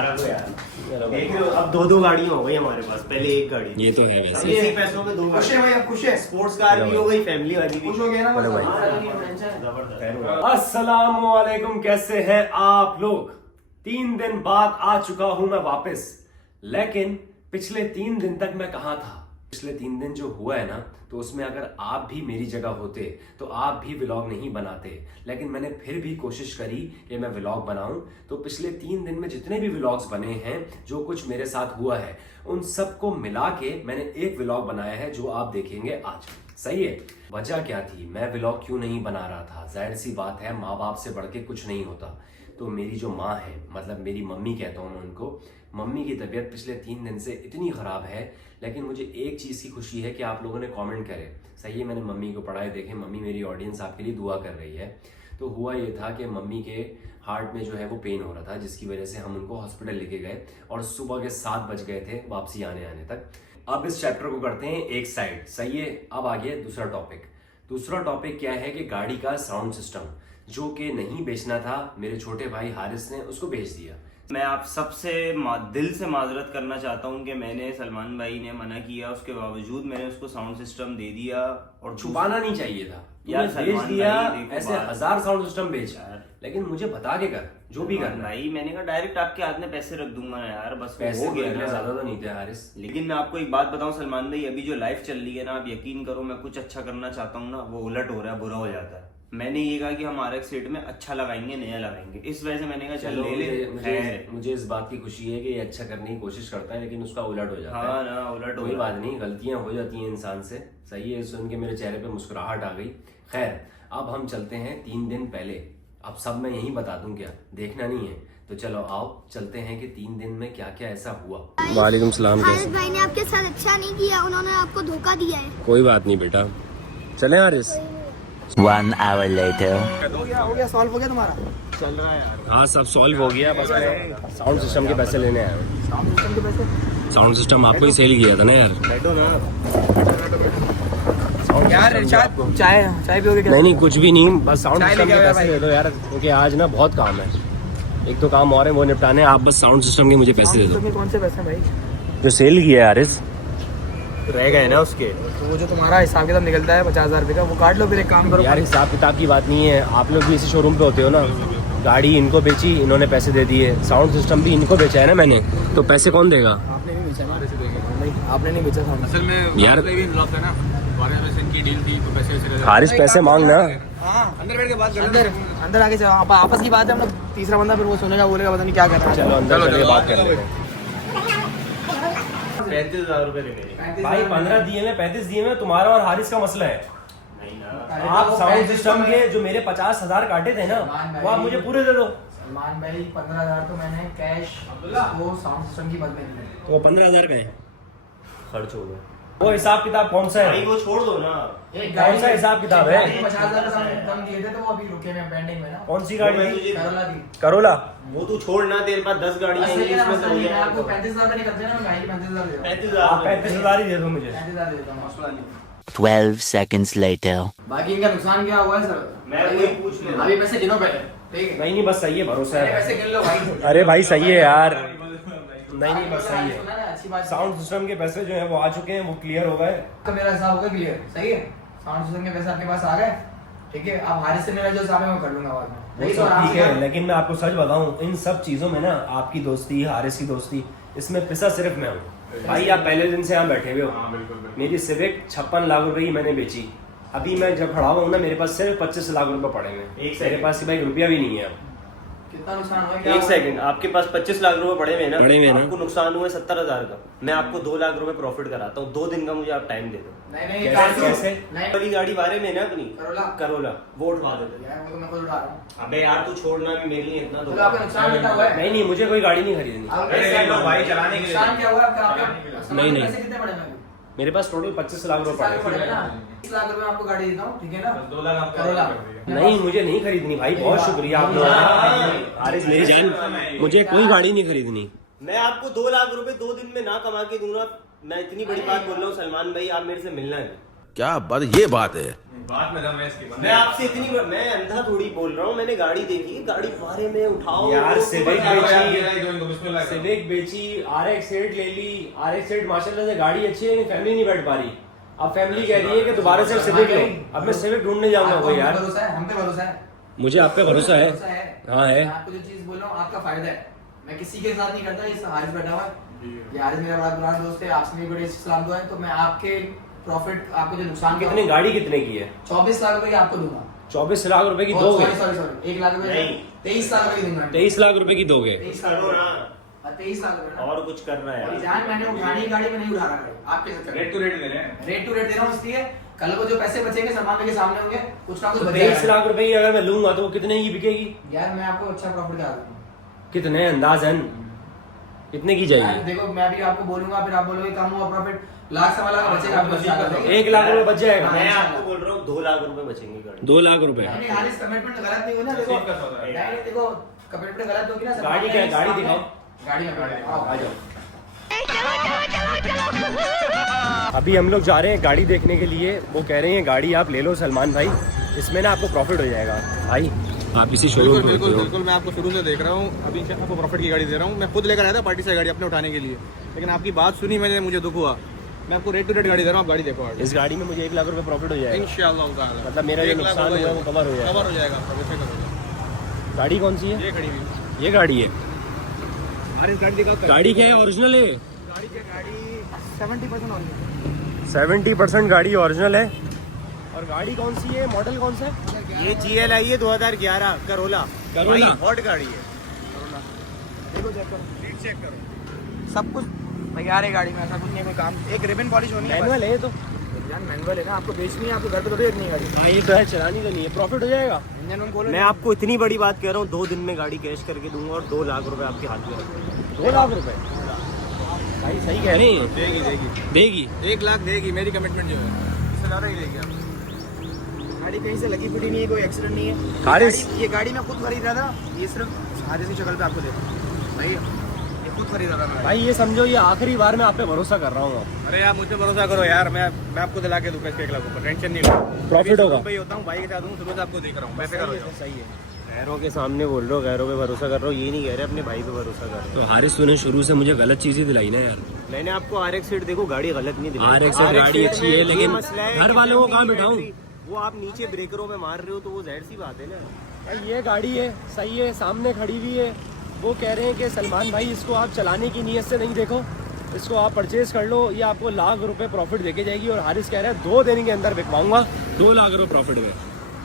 12 को यार देख रहे हो, अब 2 गाड़ी हो गई हमारे पास, पहले एक गाड़ी। ये तो है वैसे। इसी पैसों में 2 खुश है भाई, अब खुश है। स्पोर्ट्स कार भी हो गई, फैमिली वाली भी। खुश हो गया ना बस। अस्सलामुअलैकुम, कैसे हैं आप लोग। 3 दिन बाद आ चुका हूं मैं वापस, लेकिन पिछले 3 दिन तक मैं कहां था। पिछले 3 दिन जो हुआ है ना, तो उसमें अगर आप भी मेरी जगह होते तो आप भी व्लॉग नहीं बनाते, लेकिन मैंने फिर भी कोशिश करी कि मैं व्लॉग बनाऊं। तो पिछले 3 दिन में जितने भी व्लॉग्स बने हैं, जो कुछ मेरे साथ हुआ है, उन सबको मिला के मैंने एक व्लॉग बनाया है जो आप देखेंगे आज। सही है। वजह क्या थी, मैं व्लॉग क्यों नहीं बना रहा था? जाहिर सी बात है, माँ बाप से बढ़ के कुछ नहीं होता। तो मेरी जो माँ है, मतलब मेरी मम्मी कहता हूँ मैं उनको, मम्मी की तबीयत पिछले 3 दिन से इतनी ख़राब है, लेकिन मुझे एक चीज़ की खुशी है कि आप लोगों ने कमेंट करे। सही है, मैंने मम्मी को पढ़ाए देखे, मम्मी मेरी ऑडियंस आपके लिए दुआ कर रही है। तो हुआ ये था कि मम्मी के हार्ट में जो है वो पेन हो रहा था, जिसकी वजह से हम उनको हॉस्पिटल लेके गए और सुबह के 7 बज गए थे वापसी आने तक। अब इस चैप्टर को करते हैं एक साइड। सही है, अब आगे दूसरा टॉपिक। दूसरा टॉपिक क्या है कि गाड़ी का साउंड सिस्टम, जो कि नहीं बेचना था, मेरे छोटे भाई हारिस ने उसको बेच दिया। मैं आप सबसे दिल से माजरत करना चाहता हूं कि मैंने, सलमान भाई ने मना किया, उसके बावजूद मैंने उसको साउंड सिस्टम दे दिया। और छुपाना नहीं चाहिए था यार, बेच सलमान दिया। भाई, देखो ऐसे बात। 1000 साउंड सिस्टम बेच यार, लेकिन मुझे बता के कर जो भी करना है। भाई मैंने कहा डायरेक्ट आपके हाथ में पैसे रख दूंगा ना यार, बस पैसे हो गया इतने ना। ज्यादा तो नहीं थे हारिस। लेकिन मैं आपको एक बात बताऊं सलमान भाई, अभी जो लाइफ चल रही है ना, आप यकीन करो, मैं कुछ अच्छा करना चाहता हूँ ना, वो उलट हो रहा है, बुरा हो जाता है। मैंने ये कहा कि हम RX सेट में अच्छा लगाएंगे, नया लगाएंगे, इस वजह से मैंने कहा चल ले ले। मुझे इस बात की खुशी है कि ये अच्छा करने की कोशिश करता है, लेकिन उसका उलट हो जाता है। हाँ ना, उलट हो कोई बात नहीं, गलतियां हो जाती हैं इंसान से। सही है, सुन के मेरे चेहरे पे मुस्कुराहट आ गई। खैर, अब हम चलते हैं 3 दिन पहले। अब सब मैं यही बता दूं क्या, देखना नहीं है तो चलो आओ चलते हैं कि 3 दिन में क्या क्या ऐसा हुआ। वालेकुम सलाम। हारिस भाई ने आपके साथ अच्छा नहीं किया, उन्होंने आपको धोखा दिया है। कोई बात नहीं बेटा, चले हारिस। 1 hour later. हो गया सॉल्व हो गया तुम्हारा। चल रहा है यार। हाँ, सब सॉल्व हो गया, बस मैं साउंड सिस्टम के पैसे लेने आया हूँ। साउंड सिस्टम के पैसे? साउंड सिस्टम आपको ही सेल किया था ना यार। बैठो ना। यार इरशाद, चाय पियोगे क्या? नहीं कुछ भी नहीं, बस साउंड चाय सिस्टम लेके के आया पैसे भाई। दे दो यार, क्योंकि आज ना बहुत काम है। एक तो काम और है वो निपटाने, आप बस साउंड सिस्टम के मुझे पैसे दे दो। कौन से पैसे भाई? जो सेल किया है हारिस, रह गए ना उसके। तो वो जो तुम्हारा हिसाब किताब निकलता है 50,000 रुपये का, वो काट लो। फिर एक काम करो यार हिसाब किताब की बात नहीं है, आप लोग भी इसी शोरूम पे होते हो ना। गाड़ी इनको बेची, इन्होंने पैसे दे दिए। साउंड सिस्टम भी इनको बेचा है ना मैंने, तो पैसे कौन देगा? आपने नहीं बेचा ना? नहीं, आपने नहीं बेचा साउंड। असल में यार भी ब्लॉक है ना, 12 में से इनकी डील थी तो पैसे वैसे हारिस पैसे मांगना। हाँ, अंदर बैठ के बात कर अंदर आके चलो, आपस की बात है। हम लोग तीसरा बंदा फिर वो सुनेगा, बोलेगा पता नहीं क्या कर रहा है। चलो अंदर चलिए बात कर लेते हैं। 35,000 रुपए दे मेरे। भाई 15 दिए में 35 दिए में तुम्हारा और हारिस का मसला है। नहीं ना, आप साउंड सिस्टम के जो मेरे 50,000 काटे थे ना, वो आप मुझे पूरे दे दो। सलमान भाई 15,000 तो मैंने कैश वो साउंड सिस्टम की बदले में दिए। तो 15,000 का है, खर्च हो गया। वो हिसाब किताब कौन सा भाई है? वो छोड़ दो ना। कौन सा हिसाब किताब है? 50,000 का कम दिए थे तो वो अभी रुके में पेंडिंग में ना। कौन सी गाड़ी मैं थी? तुझे करोला दी। करोला। वो तू छोड़ ना, तेरे पास 10 गाड़ियां हैं, इसमें से हो मैं गया। आपको 35,000 नहीं करते ना, मैं गाड़ी 35,000 दे रहा हूँ। 35,000 आप 35,000 ही दे दो मुझे। 35,000 देता हूँ, मसला नहीं। 12 seconds later. बाकी इनका नुकसान क्या हुआ है सर? मैं वही पूछ रहा हूँ। अभी पैसे गिनो पहले, ठीक है? नहीं बस सही है, भरोसा पहले है। पैसे गिन लो भाई। अरे भाई सही है यार। नहीं बस सही है। सुना ना, अच्छी बात। साउंड सिस्टम के पैसे जो है वो आ चुके हैं, वो क्लियर हो गए। तो मेरा हिसाब हो गया क्लियर, सही है? साउंड सिस्टम के पैसे आपके पास आ गए, ठीक है? अब हारिस से मेरा जो हिसाब है वो कर लूंगा बाद में। वो नहीं तो सब आराम ठीक से है, लेकिन मैं आपको सच बताऊं, इन सब चीजों में ना आपकी दोस्ती, हारिस की दोस्ती, इसमें पिसा सिर्फ मैं हूँ। भाई आप पहले दिन से यहाँ बैठे हुए हो। मेरी सिविक 56 लाख रुपए की मैंने बेची। अभी मैं जब खड़ा हुआ हूँ ना, मेरे पास सिर्फ 25 लाख रुपए पड़े हैं। मेरे पास भाई रुपया भी नहीं है। कितना नुकसान हुआ? क्या एक हुआ? सेकंड, आपके पास 25 लाख रुपए पड़े हुए हैं ना? पड़े हुए हैं ना? आपको नुकसान हुआ है 70,000 का। मैं आपको 2 लाख रुपए प्रॉफिट कराता हूँ, 2 दिन का मुझे आप टाइम दे दो। नहीं कैसे? कैसे? नहीं वाली गाड़ी बारे में ना अपनी करोला। करोला, वो उठवा दे। यार वो तो मैं खुद उठा रहा हूँ। अबे यार तू छोड़ना भी मेरे लिए इतना तो दो। आपका नुकसान कितना हुआ है? नहीं मुझे कोई गाड़ी नहीं खरीदनी। भाई चलाने के लिए। नुकसान क्या हुआ आपका? नहीं, नहीं। पैसे कितने पड़े हैं? मेरे पास टोटल 25 लाख रुपए पड़े पड़े हैं। ना? 20 लाख रुपए आपको गाड़ी देता हूँ, ठीक है ना? 2 लाख आपका करोला। नहीं मुझे नहीं खरीदनी भाई, बहुत शुक्रिया आप लोगों का। हारिस मेरी जान, मुझे कोई गाड़ी नहीं खरीदनी। मैं आपको 2 लाख रुपए 2 दिन में ना कमा के दूंगा। मैं इतनी बड़ी बात बोल रहा हूँ सलमान भाई, आप मेरे से मिलना है। क्या बात, ये बात है। बात में दम है इसकी। मैं आपसे मैं अंधा थोड़ी बोल रहा हूँ, मैंने गाड़ी देखी, गाड़ी बारे में उठाओ यार सिविक सिविक बेची, RX-8 ले ली। RX-8 माशाल्लाह से गाड़ी अच्छी है, फैमिली नहीं बैठ पा रही। अब फैमिली कह रही है कि दोबारा से सिविक लो। अब मैं सिविक ढूंढने जाऊंगा कोई यार। भरोसा है, हम पे भरोसा है। मुझे आप पे भरोसा है। हाँ है। मैं आपको जो चीज बोल रहा हूँ आपका फायदा है, मैं किसी के साथ नहीं करता। इस हारिस बैठा हुआ है, ये हारिस मेरा बड़ा पुराना दोस्त है, आपसे भी बड़े सलाम दुआ है। तो मैं आपके प्रॉफिट, आपको जो नुकसान कितने गाड़ी कितने की है? 24 लाख रुपए की आपको दूंगा। 24 लाख रुपए की दोगे? सॉरी 1 लाख रुपए नहीं। 23 लाख रुपए की दूंगा। 23 लाख रुपए की दोगे? 23 करो ना, 23 लाख रुपए। और कुछ करना है और जान मैंने उठानी गाड़ी में नहीं उठा रहा है, आपके साथ रेट टू रेट दे रहे हैं। रेट टू रेट दे रहा हूँ, इसलिए कल को जो पैसे बचेंगे सलमान भाई के सामने होंगे, कुछ ना कुछ बचेगा। 23 लाख रुपए की अगर मैं लूंगा तो वो कितने की बिकेगी? यार मैं आपको अच्छा प्रॉफिट दिला दूंगा। कितने अंदाजन कितने की जाएगी? देखो मैं भी आपको बोलूंगा, फिर आप बोलोगे कम हुआ प्रॉफिट, लाख सवा लाख बचेगा आपको। 1 लाख रुपए बच जाएगा। मैं आपको बोल रहा हूँ 2 लाख रुपए बचेंगे गाड़ी। 2 लाख रुपए? हारिस कमिटमेंट गलत नहीं हो ना। देखो नहीं, देखो कमिटमेंट गलत होगी ना। गाड़ी क्या है? गाड़ी दिखाओ। गाड़ी में आओ, आ जाओ। अभी हम लोग जा रहे हैं गाड़ी देखने के लिए। वो कह रहे हैं गाड़ी आप ले लो सलमान भाई, इसमें ना आपको प्रॉफिट हो जाएगा। भाई आप इसी शोरूम बिल्कुल बिल्कुल, मैं आपको शुरू से देख रहा हूँ। अभी आपको प्रॉफिट की गाड़ी दे रहा हूँ। मैं खुद लेकर आया था पार्टी से गाड़ी अपने उठाने के लिए, लेकिन आपकी बात सुनी मैंने, मुझे दुख हुआ। मैं आपको रेट टू रेट गाड़ी दे रहा हूँ, आप गाड़ी देखो आगे। इस गाड़ी में मुझे 1 लाख रुपए प्रॉफिट हो जाएगा इंशाल्लाह। मतलब मेरा जो नुकसान हुआ है वो कवर हो जाएगा। कवर हो जाएगा आपका, वैसे करोगे। गाड़ी कौन सी है? ये खड़ी हुई ये गाड़ी है। अरे इस गाड़ी दिखाओ। गाड़ी क्या है? ओरिजिनल है? गाड़ी 70% और 70% गाड़ी ओरिजिनल है। और गाड़ी कौन सी है? मॉडल कौन सा है? ये GLI है 2011 करोला। करोला हॉट गाड़ी है। देखो चेक करो, सब कुछ तैयार है गाड़ी में, ऐसा कुछ नहीं, कोई काम। एक रिबन पॉलिश होनी है। मैनुअल है तो यार मैनुअल है ना, आपको बेचनी है, आपको घर पे थोड़ी रखनी है गाड़ी। हाँ ये तो है, चलानी तो नहीं है। प्रॉफिट हो जाएगा। इंजन रूम खोलो। मैं आपको इतनी बड़ी बात कह रहा हूँ, 2 दिन में गाड़ी कैश करके दूंगा और 2 लाख रुपए आपके हाथ में रखूंगा। 2 लाख रुपए भाई सही कह रही है। देगी 1 लाख देगी, मेरी कमिटमेंट जो है। इससे ज़्यादा ही देगी आप। गाड़ी कहीं से लगी फुटी नहीं है, कोई एक्सीडेंट नहीं है। हारिस ये गाड़ी मैं खुद खरीद रहा था, ये सिर्फ हारिस की शक्ल पे आपको दे भाई, ये खुद खरीद रहा था भाई, ये समझो ये आखिरी बार मैं आप पे भरोसा कर रहा हूँ। अरे आप मुझ पे भरोसा करो यार, मैं आपको दिला के दूँ पैसे 1 लाख रुपए, टेंशन नहीं लो। प्रॉफिट होगा। भाई होता हूँ, भाई के साथ हूँ, शुरू से आपको देख रहा हूँ, पैसे करो। सही है। गैरों के सामने बोल रहे हो, गैरों पे भरोसा कर रहा हूँ, ये नहीं कह रहे अपने भाई पे भरोसा कर रहे हो। तो हारिस तूने शुरू से मुझे गलत चीजें दिलाई ना यार। मैंने आपको RX-8 देखो, गाड़ी गलत नहीं दिलाई। RX-8 गाड़ी अच्छी है, लेकिन घर वालों को कहाँ बिठाऊं? वो आप नीचे ब्रेकरों में मार रहे हो, तो वो जाहिर सी बात है ना। भाई ये गाड़ी है, सही है, सामने खड़ी हुई है। वो कह रहे हैं कि सलमान भाई इसको आप चलाने की नीयत से नहीं, देखो इसको आप परचेज कर लो, ये आपको लाख रुपए प्रॉफिट देके जाएगी। और हारिस कह रहा है 2 दिन के अंदर बिकवाऊंगा, 2 लाख रुपए प्रॉफिट में।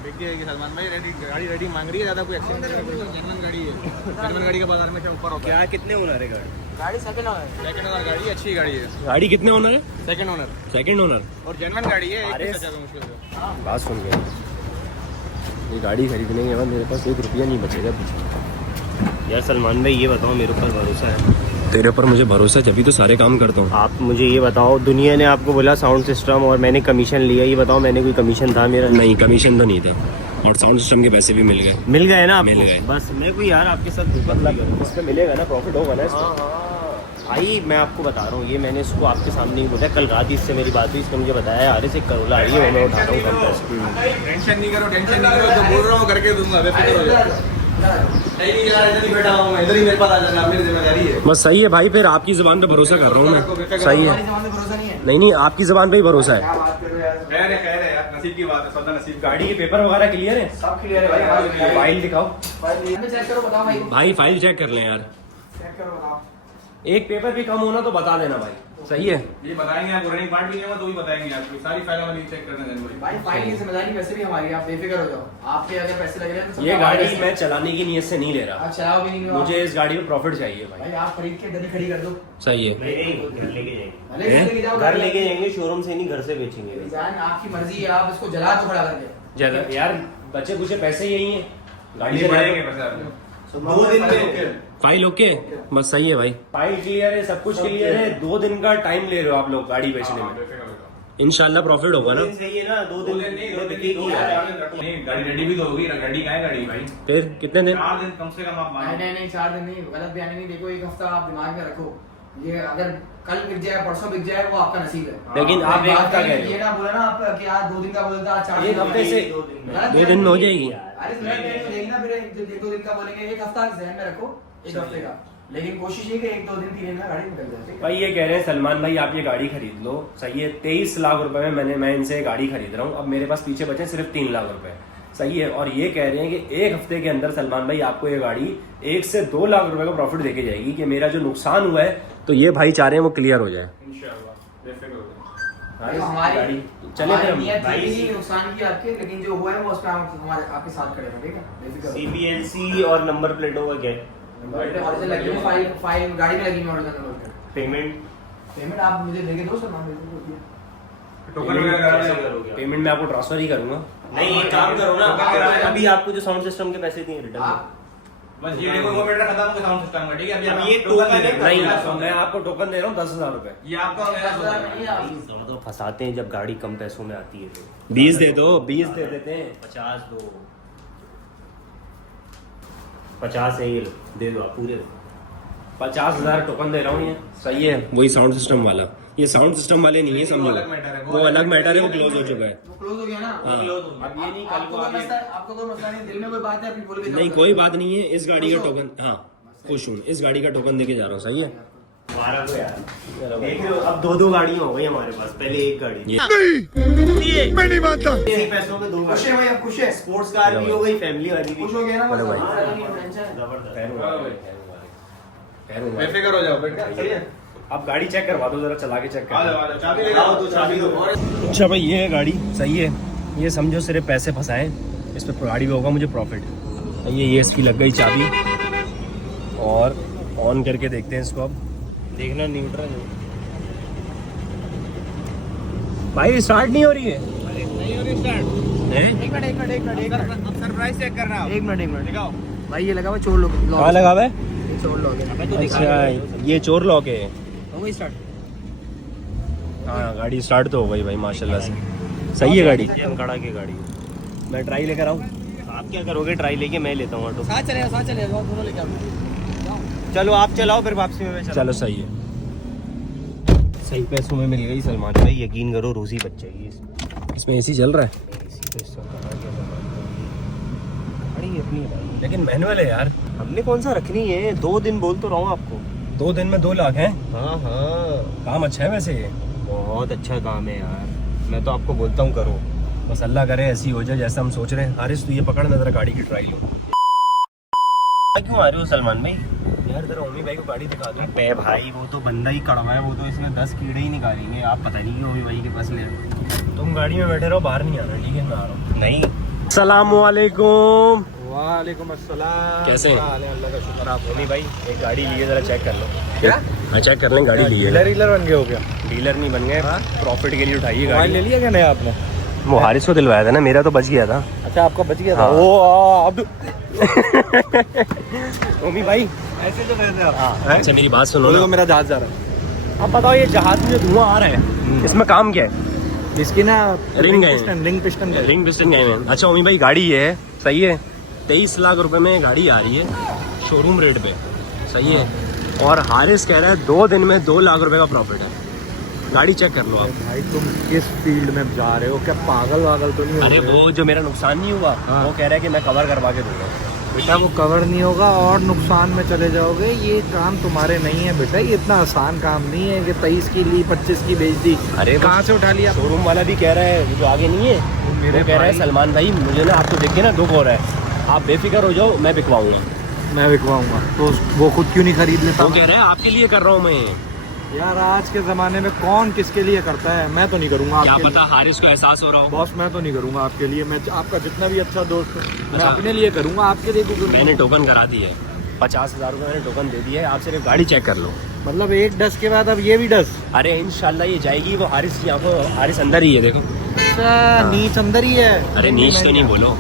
बिक जाएगी सलमान भाई, गाड़ी रेडी मांग रही है, ज़्यादा कोई एक्सीडेंट नहीं है, जेन्युइन गाड़ी है। जेन्युइन गाड़ी का बाजार में से ऊपर होता है। क्या कितने ओनर है गाड़ी? गाड़ी सेकंड है। सेकंड ओनर गाड़ी, अच्छी गाड़ी है। गाड़ी कितने ओनर है? Second owner second owner. और जेन्युइन गाड़ी है, अरे 1 मुश्किल से। बात सुन गए, ये गाड़ी खरीदने के बाद मेरे पास 1 रुपया नहीं बचेगा पीछे। यार सलमान भाई ये बताओ, मेरे ऊपर भरोसा है? तेरे ऊपर मुझे भरोसा है, जब भी तो सारे काम करता हूँ। आप मुझे ये बताओ, दुनिया ने आपको बोला साउंड सिस्टम और मैंने कमीशन लिया, ये बताओ मैंने कोई कमीशन था मेरा? नहीं, कमीशन तो नहीं था, और साउंड सिस्टम के पैसे भी मिल गए। मिल गए ना आपको? मिल गए। बस मैं कोई यार आपके साथ मतलब इसमें मिलेगा ना, प्रॉफिट होगा ना इसमें। हाँ भाई, मैं आपको बता रहा हूँ, ये मैंने इसको आपके सामने ही बोला। कल रात इससे मेरी बात हुई, इसने मुझे बताया अरे से करोला आई है, मैं उठा रहा हूँ कल पैसे। टेंशन नहीं करो, टेंशन नहीं करो, जो बोल रहा हूँ करके दूंगा, बेफिक्र हो जाओ। नहीं यार, इधर ही बैठा हूँ मैं, इधर ही मेरे पास आ जाना, मेरी जिम्मेदारी है। बस सही है भाई, फिर आपकी ज़बान पे भरोसा कर रहा हूँ मैं। सही है। हमारी ज़बान पे भरोसा नहीं है। नहीं, आपकी ज़बान पे ही भरोसा है। क्या बात कर रहे हो यार? कह रहे यार, नसीब की बात है, सौदा नसीब का। गाड़ी के पेपर वगैरह क्लियर है? सब क्लियर है भाई, हमारी फाइल दिखाओ। फाइल चेक करो, बताओ भाई। भाई फाइल चेक कर लें यार, चेक करो, बताओ। एक पेपर भी कम होना तो बता देना भाई। सही है। ये बताएंगे आपको, रनिंग पार्ट भी नहीं होगा तो भी बताएंगे आपको, सारी फाइल हमारी चेक करने देंगे भाई फाइल की जिम्मेदारी वैसे भी हमारी है, आप बेफिक्र हो जाओ। आप पे अगर पैसे लग रहे हैं तो सब ये हमारे गाड़ी पैसे मैं हैं। चलाने की नीयत से नहीं ले रहा, आप चलाओगे नहीं, मुझे इस गाड़ी में प्रॉफिट चाहिए भाई। भाई आप खरीद के डली खड़ी कर दो। सही है। घर लेके जाएंगे, भले घर लेके जाओ, घर लेके जाएंगे, शोरूम से नहीं, घर से बेचेंगे। जान आपकी मर्जी है, आप इसको जला दो खड़ा करके। यार बच्चे कुछ पैसे यही हैं, गाड़ी ये से बढ़ेंगे पैसे आपके। 2 दिन में फाइल ओके, बस सही है भाई। फाइल क्लियर है, सब कुछ क्लियर है। 2 दिन का टाइम ले रहे हो आप लोग गाड़ी बेचने में, इंशाल्लाह प्रॉफिट होगा ना। सही है ना? 2 दिन नहीं, गाड़ी रेडी भी तो होगी, गाड़ी का है गाड़ी भाई। फिर कितने दिन? 4 दिन कम से कम आप नहीं नहीं नहीं, 4 दिन नहीं, गलत बयानी नहीं। देखो 1 हफ्ता आप दिमाग में रखो, ये अगर कल बिक जाए परसों बिक जाए वो आपका नसीब है। लेकिन आप एक हफ्ता कह रहे ये हो, ना बोला ना आप कि आज 2 दिन का बोलता आज 4 एक दिन हफ्ते से 2 दिन में हो जाएगी। अरे देखिए ना फिर 1-2 दिन का बोलेंगे, एक हफ्ता ध्यान में रखो, एक हफ्ते का। लेकिन कोशिश ये कि 1-2 दिन 3 दिन में गाड़ी निकल जाए। भाई ये कह रहे हैं सलमान भाई आप ये गाड़ी खरीद लो, सही है, 23 लाख रुपए में मैं इनसे गाड़ी खरीद रहा हूँ, अब मेरे पास पीछे बचे सिर्फ 3 लाख रुपए, सही है। और ये कह रहे हैं कि एक हफ्ते के अंदर सलमान भाई आपको ये गाड़ी 1 से 2 लाख रुपए का प्रॉफिट देके जाएगी, कि मेरा जो नुकसान हुआ है तो ये भाई चाह रहे हैं वो क्लियर हो जाए। हमारी गाड़ी चले फिर हम भाई नुकसान की आपके, लेकिन जो हुआ है वो उसमें हम हमारे आपके साथ खड़े हैं, ठीक है। CBLC और नंबर प्लेटों का क्या है? और से लगी फाइल गाड़ी में लगी है ऑर्डर नंबर। पेमेंट आप मुझे देके दो, सामान टोकन वगैरह कैसे करोगे आप? पेमेंट मैं आपको ट्रांसफर ही करूंगा। नहीं एक काम करो ना, अभी आपको जो साउंड सिस्टम के पैसे दिए रिटर्न आप बस ये देखो वो मेरा खत्म हो गया साउंड सिस्टम का, ठीक है। अब ये टोकन है, नहीं मैं आपको टोकन दे रहा हूँ 10,000 रुपए। ये आपका हो गया 10,000 नहीं है आप। मतलब फंसाते हैं जब गाड़ी कम पैसों में आती है तो 20 दे दो, 20 दे देते हैं। 50 दो, 50 है, ये लो, दे दो आप पूरे। 50,000 टोकन दे रहा हूँ, ये सही है। वही साउंड सिस्टम वाला, ये साउंड सिस्टम वाले नहीं है, समझो अलग मैटर है, वो अलग मैटर है, वो क्लोज हो चुका है। वो क्लोज हो गया ना। हाँ। अब ये नहीं, कल को आपको कोई मसला नहीं, दिल में कोई बात है अपनी बोल के जाओ। नहीं कोई बात नहीं है, इस गाड़ी का टोकन, हाँ खुश हूँ, इस गाड़ी का टोकन देके जा रहा हूँ, सही है। 12 को यार देख रहे हो, अब 2 गाड़ियां हो गई हमारे पास, पहले एक गाड़ी ये मैं नहीं मानता। इसी पैसों में 2 खुश है भाई, आप खुश है? स्पोर्ट्स कार भी हो गई, फैमिली वाली भी। खुश हो गया ना बस। चलो भाई। हमारा नहीं टेंशन। जबरदस्त। बेफिक्र हो जाओ बेटा, सही है। अब गाड़ी चेक करवा दो जरा, चला के चेक आ कर। जाओ आ जाओ, चाबी ले लाओ आओ तो चाबी दो। अच्छा भाई ये है गाड़ी, सही है, ये समझो सिर्फ पैसे फंसाए, इस पर गाड़ी में होगा मुझे प्रॉफिट। ये इसकी लग गई चाबी, और ऑन करके देखते हैं इसको। अब देखना न्यूट्रल है। भाई स्टार्ट नहीं हो रही है। नहीं हो रही स्टार्ट। एक मिनट अब सरप्राइज चेक करना है। एक मिनट दिखाओ। भाई ये लगा हुआ चोर लोग। कहाँ लगा हुआ है? ये चोर लोग है। अच्छा ये चोर लॉक है। हो गई स्टार्ट। हाँ गाड़ी स्टार्ट तो हो गई भाई माशाल्लाह से, सही है गाड़ी। हम कड़ा के गाड़ी। मैं ट्राई लेकर आऊँ? आप क्या करोगे, ट्राई लेके मैं लेता हूँ ऑटो। साथ चले दोनों लेके आओ। चलो आप चलाओ, फिर वापसी में मैं चलाऊं। चलो सही है। सही पैसों में मिल गई सलमान भाई, यकीन करो रोजी बच जाएगी इसमें। इसमें एसी चल रहा है, इसी पे इसका कहाँ क्या गाड़ी अपनी है भाई। लेकिन मैनुअल है यार। हमने कौन सा रखनी है, 2 दिन बोल तो रहा हूँ आपको। 2 दिन में 2 लाख है, हाँ हाँ, काम अच्छा है वैसे ये। बहुत अच्छा काम है यार, मैं तो आपको बोलता हूँ करो। बस अल्लाह करे ऐसी हो जाए जैसा हम सोच रहे हैं। हारिस तू ये पकड़ ना जरा, गाड़ी की ट्राई लो। क्यों आ रहे हो सलमान भाई? यार जरा ओमी भाई को गाड़ी दिखा दो। बे भाई वो तो बंदा ही कड़वा है, वो तो इसमें 10 कीड़े ही निकालेंगे। आप पता नहीं क्यों ओमी भाई के पास ले आए। तुम गाड़ी में बैठे रहो, बाहर नहीं आना, ठीक है? मैं आ रहा हूँ। नहीं अस्सलामुअलैकुम। वालेकुम अस्सलाम। कैसे हैं? अल्लाह का शुक्र। आप ओमी भाई एक गाड़ी ली है, जरा चेक कर लो। क्या? हाँ चेक कर लें, गाड़ी ली है। डीलर बन गए हो क्या? डीलर नहीं बन गए, प्रॉफिट के लिए उठाइए मोबाइल ले गाड़ी। लिया क्या नया आपने? वो हारिस को दिलवाया था ना, मेरा तो बच गया था। अच्छा आपका बच गया था। हाँ। ओ अब ओमी भाई ऐसे जो कहते हैं आप। अच्छा मेरी बात सुनो देखो ना। मेरा जहाज जा रहा है। अब बताओ ये जहाज में जो धुआं आ रहा है इसमें काम क्या है? इसकी ना रिंग है। रिंग पिस्टन है। रिंग पिस्टन गए हैं। अच्छा ओमी भाई गाड़ी ये है, सही है, 23 लाख रुपए में गाड़ी आ रही है शोरूम रेट पे, सही है। और हारिस कह रहा है 2 दिन में 2 लाख रुपए का प्रॉफिट है। गाड़ी चेक कर लो आप। भाई तुम किस फील्ड में जा रहे हो? क्या पागल वागल तो नहीं हो अरे रहे हो? वो जो मेरा नुकसान नहीं हुआ, हाँ। वो कह रहा है कि मैं कवर करवा के दूंगा। बेटा वो कवर नहीं होगा और नुकसान में चले जाओगे। ये काम तुम्हारे नहीं है बेटा, ये इतना आसान काम नहीं है कि 23 की ली 25 की बेच दी। अरे कहाँ से उठा लिया? शोरूम वाला भी कह रहा है, जो आगे नहीं है, मेरे वो कह रहा है भाई- सलमान भाई मुझे ना आपको देख के ना दुख हो रहा है, आप बेफिक्र हो जाओ, मैं बिकवाऊंगा। मैं बिकवाऊंगा तो वो खुद क्यों नहीं खरीद लेता? वो कह रहा है आपके लिए कर रहा हूँ मैं। यार आज के जमाने में कौन किसके लिए करता है? मैं तो नहीं करूंगा क्या आपके पता हारिस को एहसास हो रहा हो। बॉस मैं तो नहीं करूंगा आपके लिए। मैं आपका जितना भी अच्छा दोस्त हूँ मैं अच्छा। अपने लिए करूंगा, आपके लिए क्यों करूंगा? मैंने टोकन करा दी है, 50,000 रुपये मैंने टोकन दे दिया है, आप सिर्फ गाड़ी चेक कर लो। मतलब एक डस के बाद अब ये भी डस। अरे इंशाल्लाह ये जाएगी। वो हारिस यहाँ को, हारिस अंदर ही है देखो। अच्छा नीच अंदर ही है। अरे नीच तो नहीं बोलो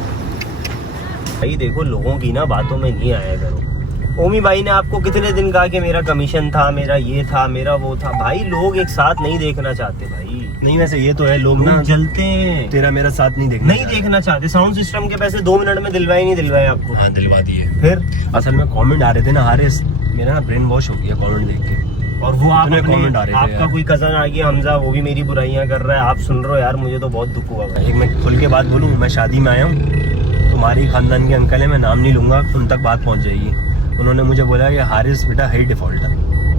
भाई देखो लोगों की ना बातों में नहीं आया करो। ओमी भाई ने आपको कितने दिन कहा कि मेरा कमीशन था, मेरा ये था, मेरा वो था। भाई लोग एक साथ नहीं देखना चाहते भाई। नहीं वैसे ये तो है, लोग ना जलते हैं, तेरा मेरा साथ नहीं देखना नहीं देखना चाहते। साउंड सिस्टम के पैसे 2 मिनट में दिलवाए नहीं दिलवाए आपको? हाँ दिलवा दिए। फिर असल में कमेंट आ रहे थे ना हारिस, मेरा ना ब्रेन वॉश हो गया कमेंट देख के। और वो आप इतने comment आ रहे थे आपका यार। कोई कजन आ गया हमजा, वो भी मेरी बुराइयां कर रहा है, आप सुन रहे हो यार, मुझे तो बहुत दुख हुआ भाई। एक मैं खुल के बात बोलूँ, मैं शादी में आया हूँ, तुम्हारी खानदान के अंकल है, मैं नाम नहीं लूंगा, उन तक बात पहुँच जाएगी। उन्होंने मुझे बोला कि हारिस बेटा है डिफॉल्ट है।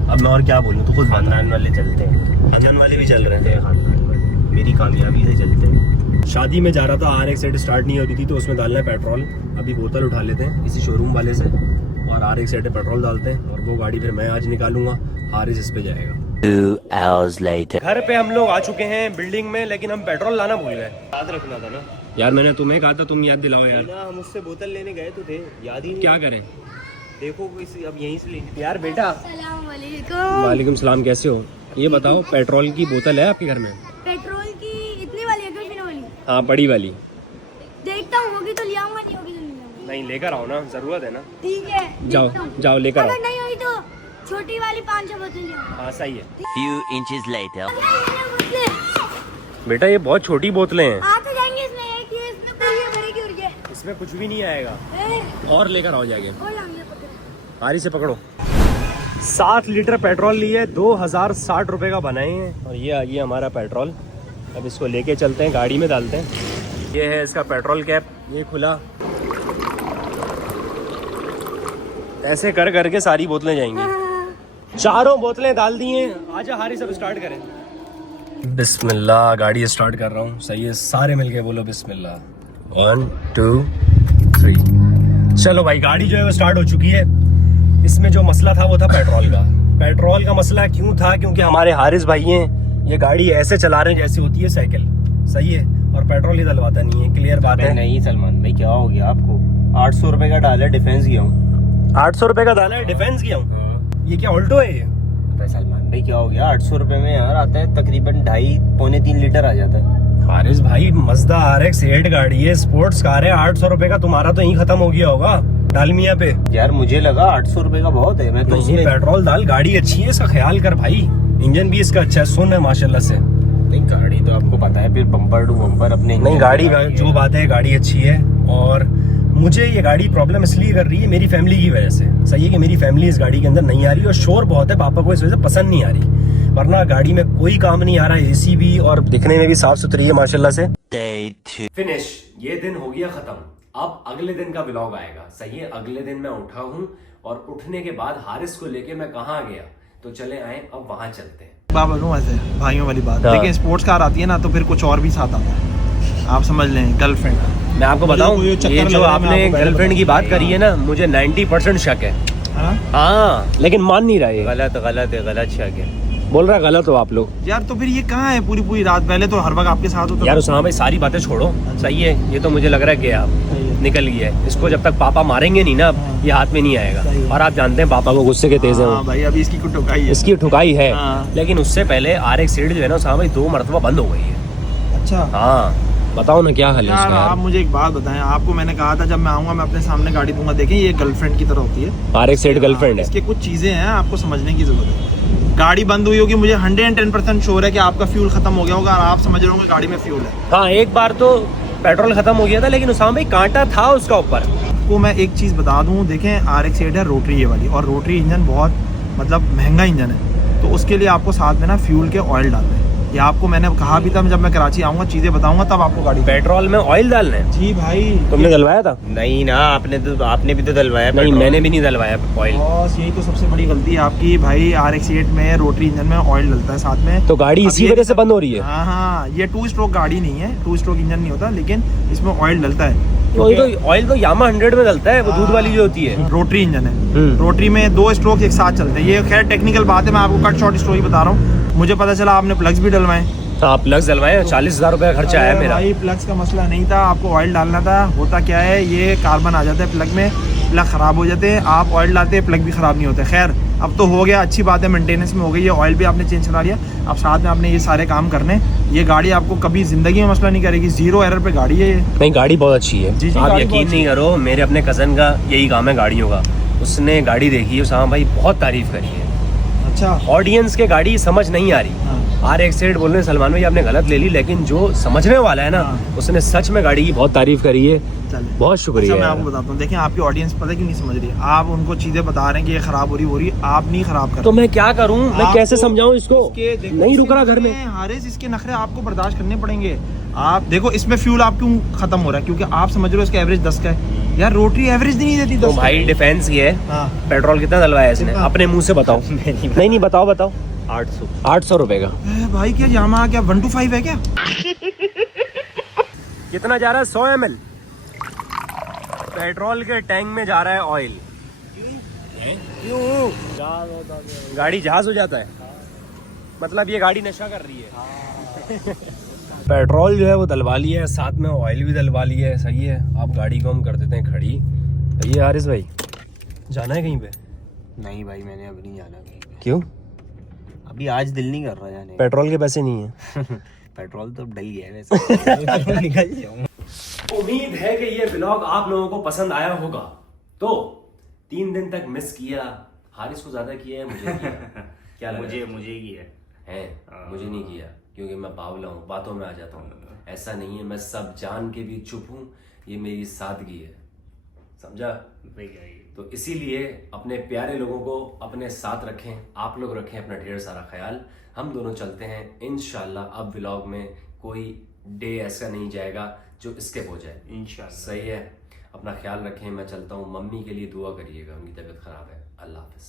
अब मैं और क्या बोलूँ, तो खुद खानदान वाले चलते हैं, खानदान वाले भी चल रहे हैं। खानदान वाले मेरी कामयाबी से चलते हैं। शादी में जा रहा था, RX-8 स्टार्ट नहीं हो रही थी, तो उसमें डालना है पेट्रोल। अभी बोतल उठा लेते हैं किसी शोरूम वाले से और RX-8 पेट्रोल डालते हैं, और वो गाड़ी फिर मैं आज निकालूंगा, हारिस इस पे जाएगा। 2 hours later. घर पे हम लोग आ चुके हैं बिल्डिंग में, लेकिन हम पेट्रोल लाना भूल गए। याद रखना था ना यार मैंने तुम्हें कहा था, तुम याद दिलाओ यार। ना, हम उससे बोतल लेने गए तो थे, याद ही नहीं। क्या करें देखो किसी अब यहीं से लेनी यार बेटा। अस्सलाम वालेकुम। वालेकुम सलाम, कैसे हो? ये बताओ, पेट्रोल की बोतल है आपके घर में? पेट्रोल की इतनी वाली है क्या, वाली? हाँ, बड़ी वाली। देखता हूँ, होगी तो ले आऊंगा, नहीं होगी तो नहीं लाऊंगा। नहीं, लेकर आओ ना, जरूरत है ना। ठीक है, जाओ देखता हूँ। जाओ लेकर अगर आओ। नहीं हुई तो छोटी वाली 5-6 बोतल ले आऊंगा। हाँ सही है। Few inches later. बेटा ये बहुत छोटी बोतलें हैं, आ तो जाएंगे इसमें, एक ये इसमें पूरी है, भरेगी और ये इसमें कुछ भी नहीं आएगा। ए, और लेकर आओ जाके, हो जाएंगे पकड़। हारी से पकड़ो। 7 लीटर पेट्रोल लिए, 2060 रुपए का बनाए हैं, और ये आ गया हमारा पेट्रोल। अब इसको लेके चलते हैं, गाड़ी में डालते हैं। ये है इसका पेट्रोल कैप, ये खुला। ऐसे कर करके सारी बोतलें जाएंगी। चारों बोतलें डाल दी हैं। आजा हारी, सब स्टार्ट करें। बिस्मिल्लाह, गाड़ी स्टार्ट कर रहा हूँ। सही है, सारे मिलके बोलो बिस्मिल्लाह। 1 2 3। चलो भाई, गाड़ी जो है वो स्टार्ट हो चुकी है। इसमें जो मसला था वो था पेट्रोल का। पेट्रोल का मसला क्यों था? क्योंकि हमारे हारिस भाई हैं, ये गाड़ी ऐसे चला रहे हैं जैसे होती है साइकिल। सही है, और पेट्रोल ही डलवाता नहीं है। क्लियर बात है। नहीं सलमान भाई, क्या हो गया आपको? 800 रुपए का डाला, डिफेंस किया हूँ। 800 रुपए का दाना है, डिफेंस किया हूँ। ये क्या ऑल्टो है ये? सलमान भाई क्या हो गया? 800 रुपए में यार आता है तकरीबन 2.5-3 लीटर आ जाता है। हारिस भाई, मज़दा RX-8 गाड़ी है, स्पोर्ट्स कार है। 800 रुपए का तुम्हारा तो यहीं खत्म हो गया होगा डालमिया पे। यार मुझे लगा 800 रुपए का बहुत है, मैं तो नहीं, उसमें पेट्रोल डाल, गाड़ी अच्छी है, इसका ख्याल कर भाई। इंजन भी इसका अच्छा है, सुन है माशाल्लाह से। नहीं, गाड़ी तो आपको पता है, फिर बम्पर टू बम्पर अपने नहीं, गाड़ी जो बात है, गाड़ी अच्छी है। और मुझे ये गाड़ी प्रॉब्लम इसलिए कर रही है मेरी फैमिली की वजह से। सही है कि मेरी फैमिली इस गाड़ी के अंदर नहीं आ रही, और शोर बहुत है, पापा को इस वजह से पसंद नहीं आ रही। वरना गाड़ी में कोई काम नहीं आ रहा है, AC भी, और दिखने में भी साफ सुथरी है माशाल्लाह से। Day 2. फिनिश, ये दिन हो गया खत्म। अब अगले दिन का व्लॉग आएगा। सही है, अगले दिन मैं उठा हूँ, और उठने के बाद हारिस को लेके मैं कहाँ गया, तो चले आए, अब वहां चलते हैं। बाबा वैसे भाइयों वाली बात, हाँ। लेकिन स्पोर्ट्स कार आती है ना तो फिर कुछ और भी साथ आता है। आप समझ लें, गर्लफ्रेंड। मैं आपको बताऊं, मुझे चक्कर ये लग जो रहा है, मैं आपने आपको पहले गर्लफ्रेंड की बताऊं। बात करी है ना, मुझे 90% शक है। हाँ, लेकिन मान नहीं रहा ये। गलत है, गलत शक है। बोल रहा गलत हो आप लोग। यार तो फिर ये कहाँ है? पूरी रात पहले तो हर वक्त आपके साथ होता यार उस्मान भाई, सारी बातें छोड़ो। सही है, ये तो मुझे लग रहा है कि आप निकल गया है। इसको जब तक पापा मारेंगे नहीं ना, ये हाथ में नहीं आएगा। और आप जानते हैं पापा को गुस्से के तेज हैं। हाँ भाई, अभी इसकी कुछ ठुकाई है। इसकी ठुकाई है, हाँ। लेकिन उससे पहले RX-8 जो है ना उस्मान भाई, 2 मरतबा बंद हो गई है। अच्छा हाँ, बताओ ना क्या हाल है यार, उसका? आप मुझे एक बात बताएं। आपको मैंने कहा था जब मैं आऊंगा मैं अपने सामने गाड़ी दूंगा। देखें, ये गर्लफ्रेंड की तरह होती है। RX-8 गर्लफ्रेंड है। इसके कुछ चीजें हैं, आपको समझने की जरूरत है। गाड़ी बंद हुई होगी, मुझे 110% श्योर है कि आपका फ्यूल खत्म हो गया होगा, और आप समझ रहे होंगे गाड़ी में फ्यूल है। हाँ, एक बार तो पेट्रोल खत्म हो गया था, लेकिन उस्मान भाई कांटा था उसका ऊपर। आपको मैं एक चीज़ बता दूं, देखें RX-8 है रोटरी ये वाली, और रोटरी इंजन बहुत मतलब महंगा इंजन है, तो उसके लिए आपको साथ में ना फ्यूल के ऑयल डालना है। ये आपको मैंने कहा भी था, जब मैं कराची आऊँगा चीज़ें बताऊँगा तब आपको गाड़ी। पेट्रोल में ऑयल डालना है? जी भाई, तुमने डलवाया था? नहीं ना, आपने भी तो डलवाया। नहीं, पेट्रोल। मैंने भी नहीं डलवाया ऑयल। बस यही तो सबसे बड़ी गलती है आपकी भाई। RX-8 में रोटरी इंजन में ऑयल डलता है साथ में। तो गाड़ी अब इसी ये- वजह से बंद हो रही है? हाँ, ये 2 स्ट्रोक गाड़ी नहीं है, 2 स्ट्रोक इंजन नहीं होता, लेकिन इसमें ऑयल डलता है। ऑयल तो यामा 100 में डलता है, वो दूध वाली जो होती है। रोटरी इंजन है, रोटरी में 2 स्ट्रोक एक साथ चलते हैं। ये खैर टेक्निकल बात है, मैं आपको कट शॉर्ट स्टोरी बता रहा हूँ। मुझे पता चला आपने प्लग्स भी डलवाए। हाँ, प्लग्स डलवाए, 40,000 रुपए का खर्चा आया अरे मेरा। भाई, प्लग्स का मसला नहीं था, आपको ऑयल डालना था। होता क्या है, ये कार्बन आ जाता है प्लग में, प्लग ख़राब हो जाते हैं। आप ऑयल डालते हैं, प्लग भी ख़राब नहीं होते। खैर, अब तो हो गया, अच्छी बात है, मेंटेनेंस में हो गई है। ऑयल भी आपने चेंज करा लिया, अब साथ में आपने ये सारे काम करने। ये गाड़ी आपको कभी ज़िंदगी में मसला नहीं करेगी, 0 एरर पे गाड़ी है ये। नहीं, गाड़ी बहुत अच्छी है। जी, आप गाड़ी यकीन बहुत नहीं करो, मेरे अपने कज़न का यही काम है गाड़ियों का। उसने गाड़ी देखी, उस्मान भाई बहुत तारीफ करी है। अच्छा, ऑडियंस के गाड़ी समझ नहीं आ रही। हाँ। हर एक सेठ बोल रहे हैं सलमान भाई आपने गलत ले ली, लेकिन जो समझने वाला है ना उसने सच में गाड़ी की बहुत तारीफ करी है। चलिए। बहुत शुक्रिया अच्छा, मैं यार। आपको बताता हूँ, देखिए आपकी ऑडियंस पता है क्यों नहीं समझ रही है, आप उनको चीजें बता रहे हैं कि ये खराब हो रही, आप नहीं खराब कर तो मैं क्या करूं, मैं आपको कैसे समझाऊं इसको? इसके- देखो, नहीं रुक रहा इसके घर में। नखरे, हारिस इसके नखरे आपको बर्दाश्त करने पड़ेंगे। आप देखो इसमें फ्यूल आप क्यों खत्म हो रहा है, क्योंकि आप समझ रहे हो इसका एवरेज 10 का है यार, रोटरी एवरेज नहीं देती 10 तो का। भाई डिफेंस ये है, हाँ। पेट्रोल कितना डलवाया इसने? कितना? अपने मुंह से बताओ। नहीं बताओ 800 रुपए का। भाई क्या यामा क्या 125 है क्या? कितना जा रहा है? 100 ml पेट्रोल के टैंक में जा रहा है ऑयल। क्यों? गाड़ी जहाज हो जाता है, मतलब ये गाड़ी नशा कर रही है। पेट्रोल जो है वो डलवा लिया है, साथ में ऑयल भी डलवा लिया है। सही है, आप गाड़ी को हम कर देते हैं खड़ी। ये हारिस भाई जाना है कहीं पे? नहीं भाई, मैंने अब नहीं जाना कहीं पे। क्यों? अभी आज दिल नहीं कर रहा जाने का। पेट्रोल के पैसे नहीं है। पेट्रोल तो डल गया है वैसे। निकल जाऊँ। उम्मीद है कि ये व्लॉग आप लोगों को पसंद आया होगा। तो 3 दिन तक मिस किया, हारिस को ज्यादा किया है, मुझे किया। क्या लगा? मुझे ही है। मुझे नहीं किया, क्योंकि मैं बावला हूँ, बातों में आ जाता हूँ। ऐसा नहीं है, मैं सब जान के भी चुप हूँ, ये मेरी सादगी है, समझा? तो इसीलिए अपने प्यारे लोगों को अपने साथ रखें, आप लोग रखें अपना ढेर सारा ख्याल। हम दोनों चलते हैं इंशाल्लाह। अब व्लॉग में कोई डे ऐसा नहीं जाएगा जो स्किप हो जाए इंशाल्लाह। सही है, अपना ख्याल रखें। मैं चलता हूँ, मम्मी के लिए दुआ करिएगा, उनकी तबीयत खराब है। अल्लाह हाफिज।